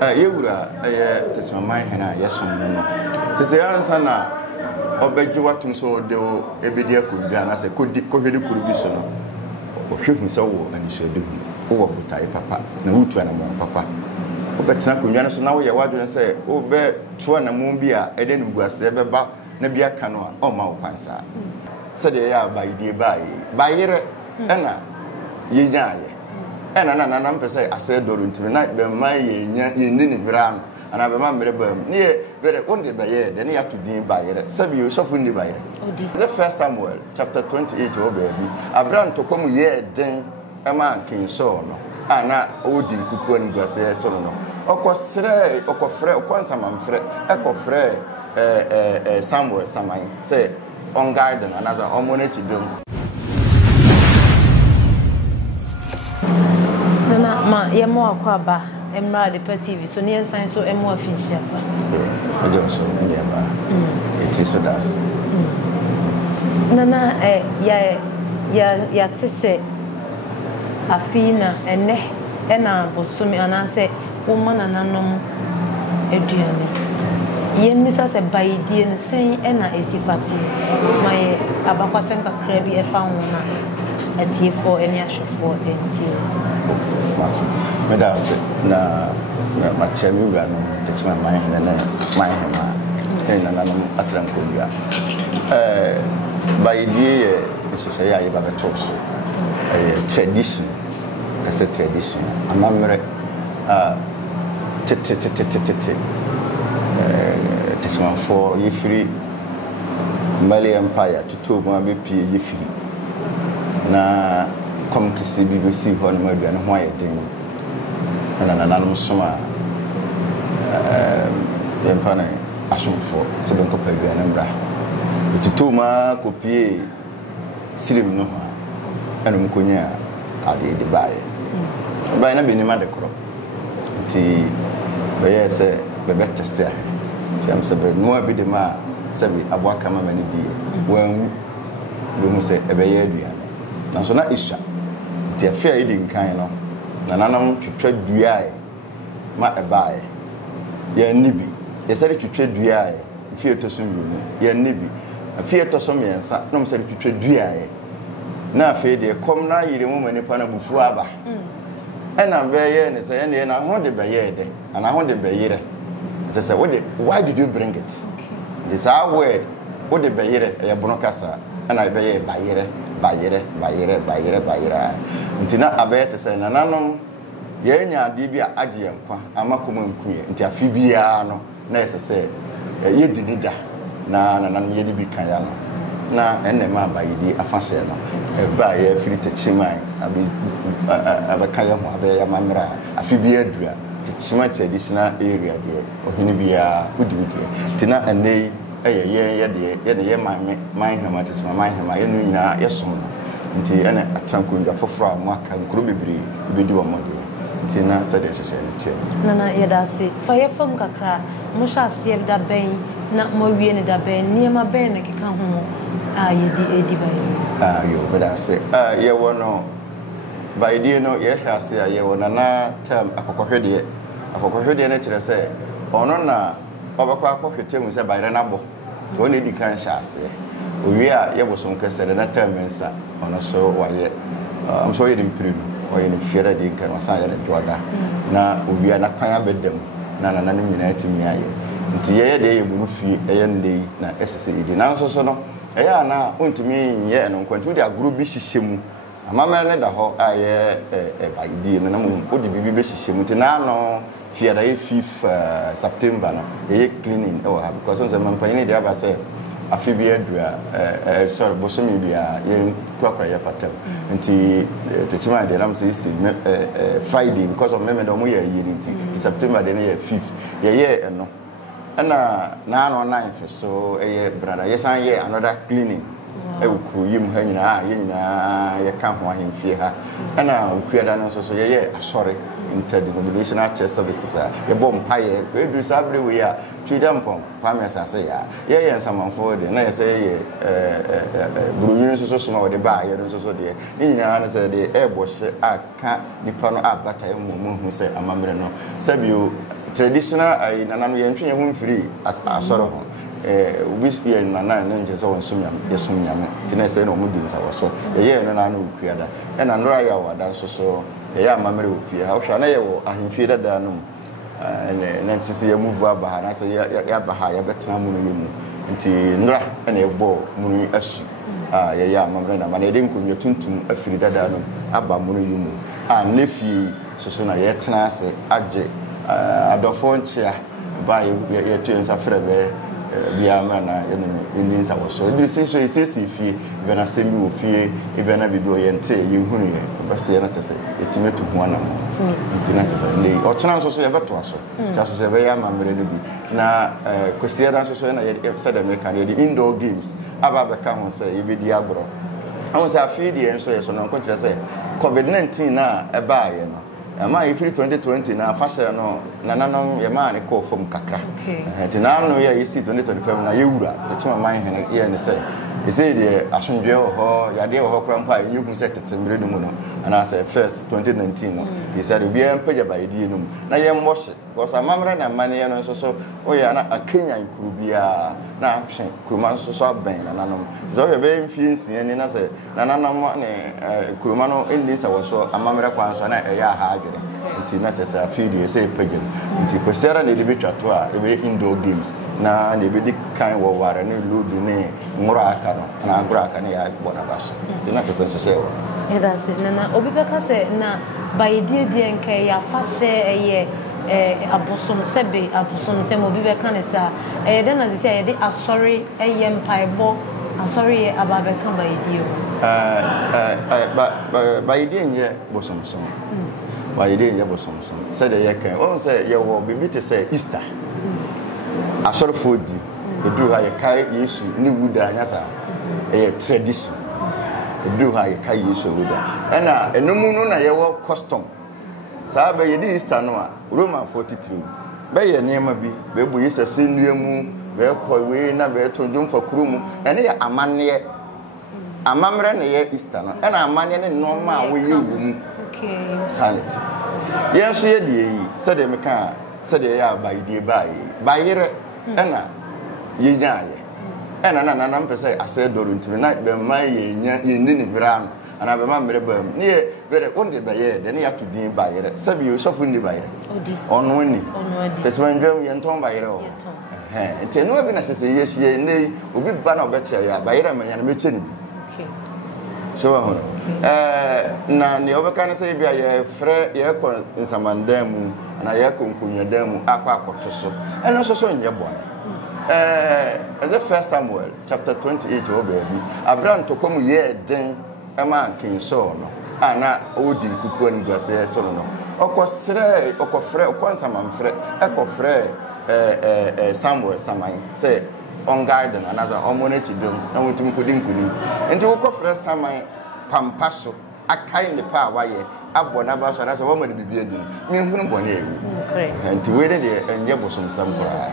Yewura te so man hena yesom no se se ansa na obegye watum so de o ebedi akudua na se kodi kohwedi kurubi so no ohwehun se wo anisuade hu wo botai papa na wutu ana mo papa obetena kunwa no so na wo ye wadwene se wo be to na mo bi a ede nuguase beba na bi aka no a o ma wo kwansa se de ya baidie bayire na yenyaye na mpese ase doru ntimi na be ma yenya yenni ni bram ana be ma mere bam ne be wonde be ye de ne ya to din bayire sabi yo sofu ni bayire the first Samuel chapter 28 o baby Abraham to come ye den e ma kin so no ana odi kuku ni gwase to no okosre okofre okonsama mfre ekofre Samuel samai say on garden another omonechi dum ma yemo akwa ba emra de TV so ne ensan so emo afinhia ba ejo so ne ya ba it is so das nana ya tse afina ene na bosumi anase wo manana nom eduane yemisa se baidie ne sen na esifati my abakwasen kakra bi efa wona atiefo eni ahwefo enti medase na machemi ura no techima man hena na man hena na no atran kodua baidie ye so ya ye baba toso tradition kase tradition amamre techima for yefiri Mali Empire to mo be pie yefiri na kom kisi BBC ho na maduane ho ayedin na nananum soma yempana asomfo se ben ko paduane mra etutu ma kopie sirim no ha anum konya ade de bae na benima de kro nti be se be test ya tiam se be no abi de ma se bi aboaka ma mani die wan be mu se ebe ye aduane na so na isha ti afia idi nkan no na nanam twetwa duae ma ebae ye nibi ye sare twetwa duae fie to so nyinu ye nibi fie to so miensa no sare twetwa duae na afie de kom na yire mu mani pa na bufu aba ena be ye ne se ye na ho de be ye de ana ho de be yire it say why did you bring it this our word what de be yire ye bono kasa ana be ye bayire ntina abete se nananom ye nya ade bi a age yankwa amakoma nkuye nti afi bia no na ese se ye dinida na nananom ye bi kan ya no na enne ma bayidi afase no ba ye firi techimai abaka ya ho abe ya mamra afi bia dura techima traditional area de ohini bia udi ntina enne ye man hama techima man hama ye no nyina ye som no nti ene atankunga foforo amaka nkuru bebre ibedi wo mode nti na sade sese nti nana ye dase fa ye fam kakra mo sha se da ben na mo wie ne da ben niema ben ne keka ho ye di edi ba yo bedase ye wono ba edi no ye hase ye wona na term akokohwede na kire se ono na obakwa akohwete mu se bayre na bo to ne di kan shase owie a ye bosom kesere na termensa ono so waye am so ye dimprinu waye ne fiera di kan wasa ye doda na owie na kwan abedam na nanim nyina atimi aye nti ye de ye bunu fie ye ndei na esese idi na nso so no ye ana ontimi ye no kwantu di aguru bi hihye amamere ne da ho aye baidi no na mo odi bibi be hihye mu nti na no fiera ye 5 September no ye cleaning because on some company dey aba say afi bi adura sorry bosomi bia ye kwakra ye patem nti techima dey ram say Friday because of me do mo ye yiri nti September dey na 5th ye no na 9 so brother yes an ye another cleaning ukru yim ha nyina ye nyina ye ka ho ahemfie ha na ukuada no so ye asori interdenominational church services ye bom paye ko edu sabre we ya twidam pam asase ya ye nsamanfo de na ye say ye burunyu so ma de ba ye so de nyina na say de ebo hye aka nipa no abata ye mu hu say amamre no sabio traditional nanam yɛntwe ho mfiri asɔre ho obi yɛ nana ne nkyɛ sɛ wɔn som nyame nti na ɛsɛ na ɔmo di nsa wɔ so yɛyɛ no na no okua da ɛna nnora yɛ awada nso so yɛyɛ amammerɛ wɔ fie ha wohwɛ na yɛwɔ ahemfie dada no mu na nti sɛ yɛmuvu aba ha na sɛ yɛaba ha yɛbɛtena mu no yɛ mu nti nnora ɛna ɛbɔ mu no asu yɛyɛ amammerɛ na ma na yɛde nkonnwa tuntum afiri dada no aba mu no yɛ mu ne fie soso na yɛtena ase agye adɔfoɔ nkyea ba yɛtu yɛn nsa frɛ bɛɛ biara mmerɛ na yɛndi nsa wɔ so ɛbiri si so yɛsiesie fie bɛna asɛm bi wɔ fie bɛna biribi wɔ yɛnte yɛnhunu yɛ bɛsɛ yɛ no kyɛ sɛ yɛtumi atu ho anam nti na kyɛ sɛ ndɛ ɔkyena nso so yɛbɛtoa so kyɛ so sɛ yɛbɛyɛ amammerɛ no bi na kwasiɛ da nso so ɛna sɛdeɛ meka no yɛde indoor games aba bɛka ho sɛ yɛbɛdi agorɔ ahu sɛ afei deɛ nso yɛ so no nkɔkyerɛ sɛ covid-19 na ɛbaayɛ no ɛma yɛfiri 2020 na afahyɛ no nananom yɛmaa ne kɔɔ fam kakra nti naano yɛ yɛsi 2025 na yɛwura yɛkyema man hene yɛ ne sɛ ɛsɛ deɛ asomdwoeɛ wɔ hɔ yadeɛ wɔ hɔ kora mpo a yɛhu sɛ tete mmerɛ no mu no anaasɛ first 2019 no deɛ sɛ de obiara mpagya bayɛdie no mu na yɛmmɔ hye because amammerɛ na amanneɛ no nso so woyɛ na akenyan kuro biara na ahwe kuroma nso so abɛn nananom sɛ woyɛ bɛyɛ mfie nsia ni na sɛ nananom ne kuroma no ɛnni sɛ wɔ so amammerɛ kwan so na ɛyɛ aha adwene nti na kyɛ sɛ afei deɛ ɛsɛ ɛpagya no nti kwasiara na ɛde bɛtwa to a ɛbɛyɛ indoor games na ne ɛbɛdi kan wɔ ware ne lodu ne nworo aka no na agorɔ aka ne yɛabɔ naba so nti na kyɛ sɛ nhyehyɛ wɔ yɛdase nana obi bɛka sɛ na bayɛdie deɛ nka yɛafahyɛ ɛyɛ abosom sɛbe abosom sɛm obi bɛka ne saa ɛyɛ dɛ na sɛ sɛ yɛde asɔre ɛyɛ mpaebɔ asɔre yɛ aba bɛka bayɛdie o bayɛdie nyɛ bosomsom bayɛdie nyɛ bosomsom sɛdeɛ yɛka ɔhu sɛ yɛwɔ biribi te sɛ Easter asɔrefoɔ di ɛduru ha yɛkae Yesu ne wuda anya saa ɛyɛ tradition ɛduru ha yɛkae Yesu wuda ɛna ɛnomu no na yɛwɔ custom saa bɛyɛde Easter no a Romanfoɔ titiri bɛyɛ nneɛma bi bɛɛbɔ Yesu asɛ nnua mu bɛɛkɔ wei na bɛɛto dwom fa kuro mu ɛne yɛ amanneɛ amammerɛ na yɛ Easter no ɛna amanneɛ ne nneɛma a wɔyɛ wɔ mu sanity yɛn nso yɛ deɛ yi sɛdeɛ meka a sɛdeɛ yɛ a bayɛdie bayerɛ ɛna yɛnyaayɛ ɛna na nanam pɛ sɛ asɛ dɔro ntimi na bɛma yɛnni ne berɛ ano anaa bɛma mmerɛ baa mu ne yɛ bɛdɛ wonde bɛyɛ dɛ ne yɛato din bayerɛ sɛbi sɔfo nni bayerɛ ɔno ani tɛtimandwam yɛntɔn bayerɛ wɔ nti ɛnoa bi na sɛ sɛ yɛhyia nnɛ obi ba na ɔbɛkyɛ yɛ a bayerɛ manya no mɛkyɛ ne bi so wa hono na ne obeka ne say bia ye frɛ ye kɔ nsamandan mu na ye kɔ nkonyadan mu akɔ akɔto so ɛno so so nyɛ bɔn as the first Samuel chapter 28 o baabi Abraham to kom ye den ɛma King Saul no ana odi kuku an guase to no ɔkɔ frɛ ɔkɔ nsamanfrɛ ɛkɔ frɛ Samuel saman say on garden another omoneti dom na wontumi kodi nkuni enti wokɔ frɛ saman pampa so akai ne pa waye abɔ na ba so na so wo mane bibia di mi hunu bɔne ayi enti we de enye bosom sam kora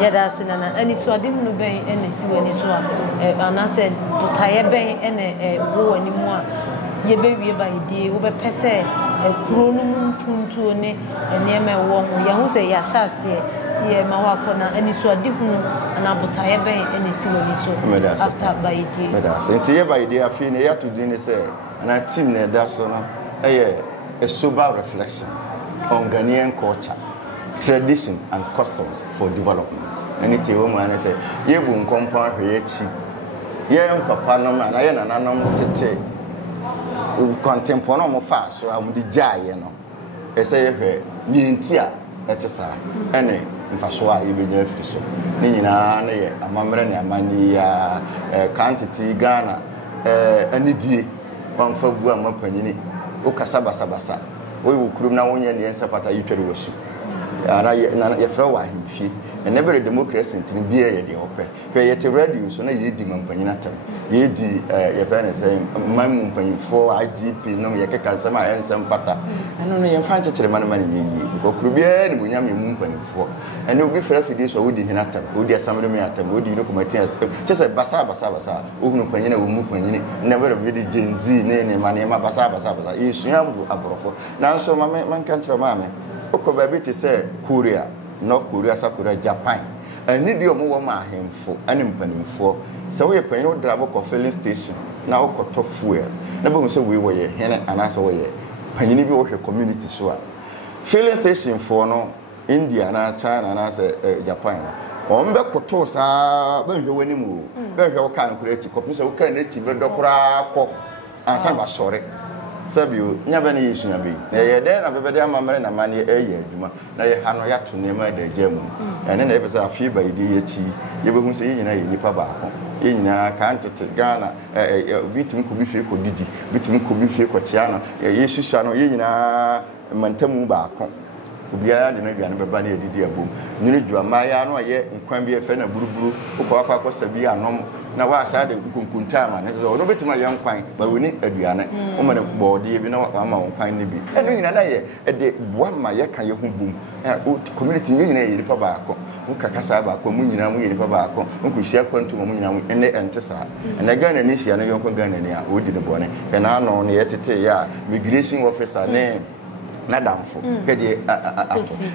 ya da sinana ani so ade hunu bɛn ene si wani so a ana sɛ botaye bɛn ene wo wani mu a ye bewie ba idie wo bɛpɛ sɛ kuro no mu tuntuo ne nneɛma ɛwɔ ho ya hu sɛ ya hyase tie ma wa kona ani so ade hunu ana botaye bɛn ene si wani so after ba idie enti ye ba idie afi ne ya to din ne sɛ na team na da so no a sober reflection on Ghanaian culture, tradition and customs for development. Anything woman say, ye bu nkompa hwe chi. Ye papa no na ye nananom tete. Contemporary mo fa so am di gyae no. E say ye hwe nyenti a etesa ene mfaso a ye benya afiri so. Ne nyina na ye amamre ne amani ya quantity Ghana anidie bamfa bu amapanyini o kasa basa o yi kurum na wonya ne ensa pata yitwere wasu ara ye fra wa ahimfie ene bere democracy ntin bia ye de opɛ hwɛ ye te radio so na ye di mampanyina tam ye di ye fa ne sɛ man mpanyifo IGP no ye keka nsɛm a ensɛm pata ɛno no ye mfa nkyekere man man ye yi ko kuru bia ne bunyam ye mu mpanyifo ɛne obi fra fidi so wodi hina tam wodi asamre me atam wodi no komati kyɛ sɛ basa o hunu panyina wo mu panyini ne bere bi di genzi ne ma basa ye sua bu aborofo nanso man kan kyerɛ ma me oko baby to say Korea, North Korea, South Korea, Japan. And need you more my handful, and impanimful. So we are paying no driver for filling station. Now got top fuel. Never say we were here and as away. Panini be your community so. Filling station for no India, and China, and as Japan. On the Kotosa, when you win him, when you can create a copy, so can let you be doctor and some sorry. Sabio, never any issue. Then I've ever done my man and money a year. Now you have no yet to name the German. And then ever a few by DH, you will say, you know, you papa. In a country to Ghana, victim could be few didi, victim could be few cochiano, a issue shano in a Mantamu Bacon. Ubia de maybe an bani a didia boom. Nini do a maya no yet in Quambia Fena Buru, Upapa Sabia nom. Now I said Kuntama, and so no bit my young quine, but we need Adriana, woman of body, even know I'm on pine be. And in another year, at the one my yaka boom, community union in Pabaco, Uncasaba, Comunina, we in Pabaco, Uncle Shapon to Mumina, and they enter. And again, an issue and a young Ghana, who did the bonnet, and I know the etete, migration officer name. Nadamfo pede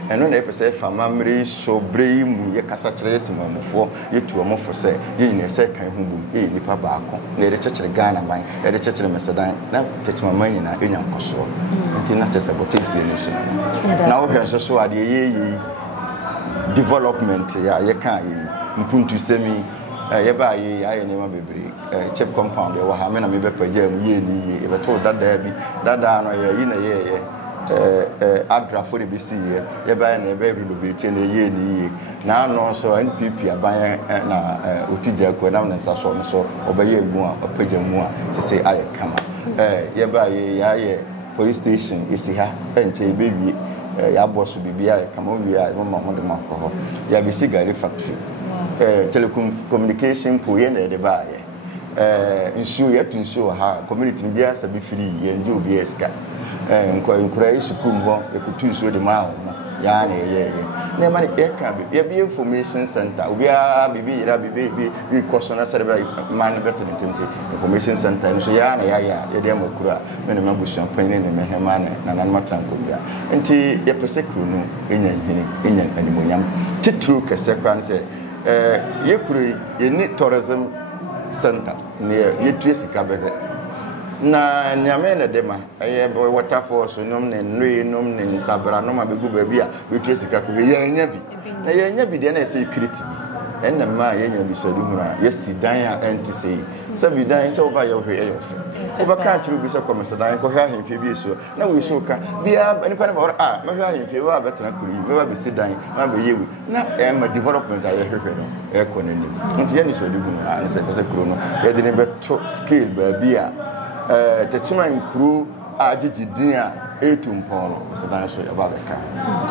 eno na epese fa mamre so brei mu ye kasa kire timamfo yetu omofo se ye nyine se kan hu bum ye nipa baako na ye chekire Ghana man ye chekire Mesedan na tetimama nyina enya nkoso nti na chese botesi ye nation na wo hwe so ade ye development ya ye kan ye mpuntu semi ye ba ye aye nema bebre chip compound ye wo ha me na me be paja mu ye ni ye be to dada bi dada no ye yi na ye Adra for the BC, ye buy a baby renovate and a year now no so NPP aban na otija ko na nsa so obeye mu a opagya mu a to say I come ye buy ye police station isi ha enche baby ya boss bibia come we are no mo de makọ ya be cigarette factory telecommunication po ye na de buy ensure yet ensure ha community bia sabi free ye nje obi eska nkura school ho ekutu so de ma ya na ye na ma e ka be information center obi a bibi ira bibi we question na serve man better tente information center so ya na ya de makura me na mabushon pan ne me hema na nan matanko bia nti ye pese kru no enya hini enya animonyam titru kese kwan se ye kru ye ni tourism center ne ye tuesi ka bebe na nyame na dema aye waterfall so nom ne nri nom ne sabra nom abegu ba bia we tuesi ka ko ye anya bi na ye anya bi de na security bi enna ma ye nya bi so du hura ye sidan a enti sei sabi dan se oba ye hwe ye ofe oba ka chiru bi se komesa dan ko hwa hemfe bi so na we so ka bia nipa na ba ma hwa hemfe wa betena kuri me wa be sidan ma be yewi na e ma development aye hwehwe no e ko na nim nti ye ni so du hura na se kuro no ye de ne beto scale ba bia tetima nkuru agigidin a etumpon no Mesedan so e ba be ka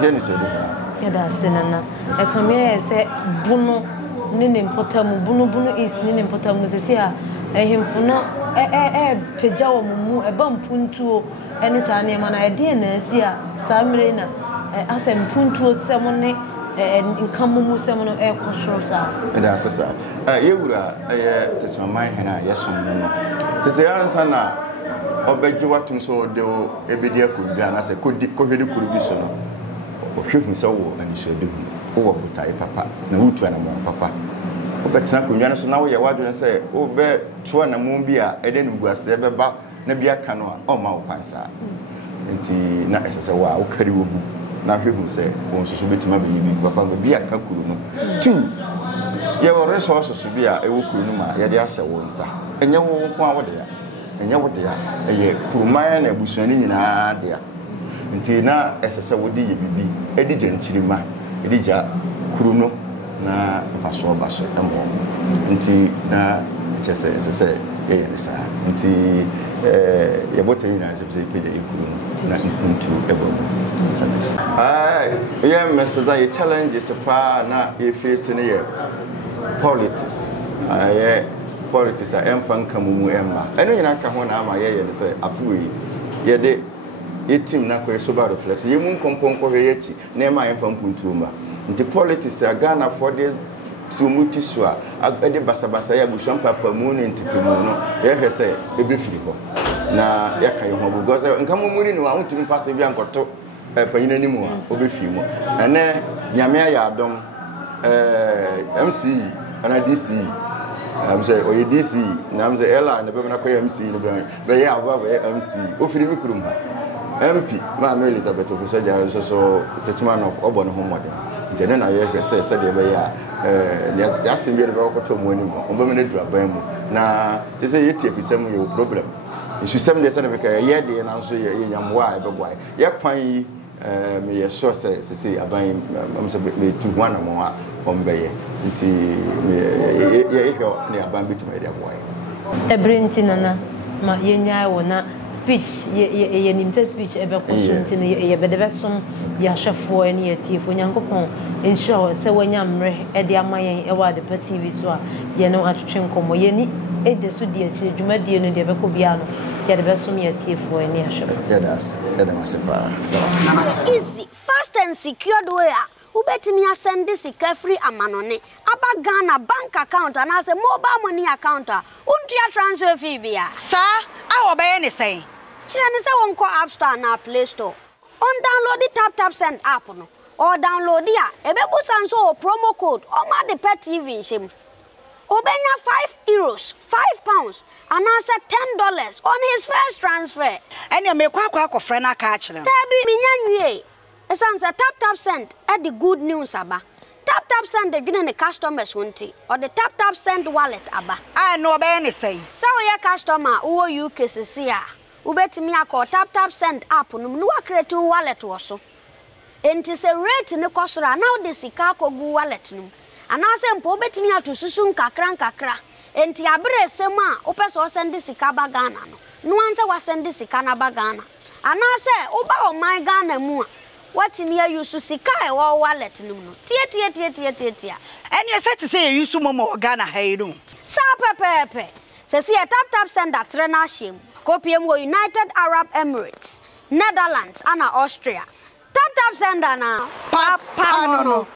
je ni so du hura ya da senana e kamye se bunu nini mpotamu bunu east nini mpotamu sisi a ehimfuno peja wo mu eba mpuntuo ene sa ne ma na ede na asi a samre na asem mpuntuo semo ne nkamumu semo no ekosoro sa eda sasa yewura techaman hena yesom no sisi ansa na obeji watum so de ebedi akudwa na se kohedi kuru bi so no ohwehu se wo anisode hu wo butai papa na hutu na mo papa obetena kunwa so na wo ye wadwe se wo be to na mo bi a ede nu guase be ba na bi aka no a o ma wo kwansa enti na esese wo a wo kari wo hu na hwehu se wo nso betima be yi bi papa bi aka kuru no tu ye wo resources bi a ewo kuru no ma ye de ahye wo nsa enye wo nko a wo de ya enye wo de ya eye kuruman na abusuani nyina de ya nti na esese wo de ye bibi edi gyanchirima edi gya kuru no na faso baso amo nti na chese esese ye nisa nti ye bote na sepse peje ikuru na ntuntu ebomu ye Mesedan ye challenges pa na ye face ne ye politics ye politics a emfa nkamumu emma eno nyina ka ho na ama ye ne se afuwe ye de etim na ko sober reflex ye mun komponko he yechi na emma emfa mpuntu ma nti politics a Ghana for the sumuti so a ede basabasa ya bushon papa mu ne ntitemu no ye hwese ebe firi ho na ya kai ho because nkamumu ni wa untimi pase bi ankoto panyina ni mu a obefi mu ene nyame ya adom MC ana DC am say oye DC na am say ela na be na koy MC no be ya aba be MC ofiri mi kurum ha MP ma Elizabeth Ofuso ja so tetima no obo no homode nte na ye hwese se de be ya ya simbi de be ko to mu ani mu ombe me na dura ban mu na te say ye tie bisem ye problem isu sem de se de be ka ye de na so ye nyamwa e be boy ye kwan yi me ye sure say aban am say be tu one mo a ombe nti ye hwe ne aban bitima de boy ebrinti nana ma ye nyaa wona speech ye nimte speech ebe ko nti ye be de besom ya hwefo ene ye tifo nyankopon ensure se wanya mre e de amayen e wa de TV so a ye no atwetwe nkomo ye ni e de so de achi dwumadie no de be ko bia no ye de besom ye tifo ene ya hwefo yeah that's easy fast and secured way ubetimi asend sika free amanone aba Ghana bank account and as a mobile money account untia transfer fee bia sa awo be ne say kire ne se won ko App Store na Play Store on download the tap send app no or download ya ebebusa nso promo code o ma de pet TV nshim obenya €5 £5 and as $10 on his first transfer ene me kwa akofre na ka akire tabi minyanwie esanse tap send at the good news aba tap send the gina ne customers wonti or the tap send wallet aba ah no be ne say so your customer wo UK sisi a ubetimi akọ tap send app no no create wallet wo so enti se rate ne kosora now the sika kogu wallet no anase mpo ubetimi atosusu nkakra enti abre sem a opeso send sika ba Ghana no anse wa send sika na ba Ghana anase uba o my Ghana mu a what me use sika e wo wallet no tie ene se te say use momo Ghana hairu sa pepepe se si tap send that trena shim kopiem wo United Arab Emirates Netherlands and Austria tap send na papa no